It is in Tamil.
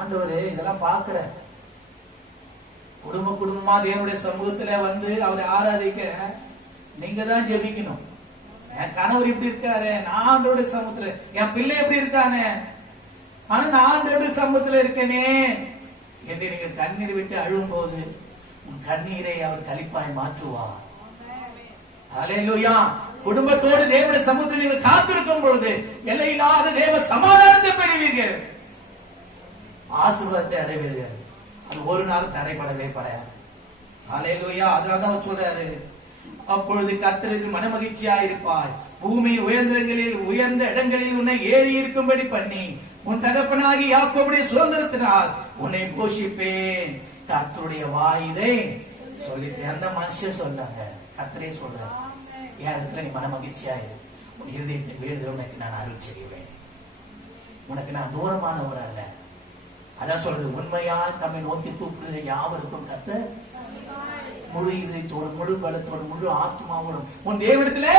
ஆண்டவரே இதெல்லாம் பாக்குற குடும்ப குடும்பமா தேவனுடைய சமூகத்துல வந்து அவரை ஆராதிக்க நீங்க தான் ஜெபிக்கணும். என் கணவர் இப்படி இருக்காரு நான் ஆண்டோட சமூகத்துல என் பிள்ளை எப்படி இருக்கானே. ஆனா நான் ஆண்டோட சமூகத்துல இருக்கேனே என்று நீங்கள் கண்ணீர் விட்டு அழும் போது உன் கண்ணீரை அவர் கலிப்பாய் மாற்றுவார். அலையிலுயா குடும்பத்தோடு தேவனுடைய சமூகத்தில் நீங்கள் காத்திருக்கும் பொழுது எல்லையில்லாத தேவ சமாதானத்தை ஆசீர்வாதத்தை அடைவீர்கள். அது ஒரு நாள் தடைபடவே படாது. அலையிலுயா அதனால தான் சொல்றாரு. அப்பொழுது கர்த்தருக்கு மனமகிழ்ச்சியா இருப்பாய் பூமி உயர்ந்தங்களில் உயர்ந்த இடங்களில் உன்னை ஏறி இருக்கும்படி பண்ணி உன் தகப்பனாகி யாக்கோபுடைய சுதந்திரத்தினால் உன்னை போஷிப்பேன். கர்த்தருடைய வாயிதை சொல்லிட்டு அந்த மனுஷன் சொன்னாங்க. கர்த்தரே சொல்றாரு என் இடத்துல நீ மனமகிழ்ச்சியா இரு உன் இருதயத்தின் வேண்டுதல் உனக்கு நான் அருள் செய்வேன். உனக்கு நான் தூரமானவர் அல்ல அதான் சொல்றது உண்மையால் தம்மை நோக்கி கூப்பிடுகிற யாவருக்கும் கத்த முழு இதயத்தோடு முழு பலத்தோடு முழு ஆத்மாவோடும் உன் தேவனிடத்துல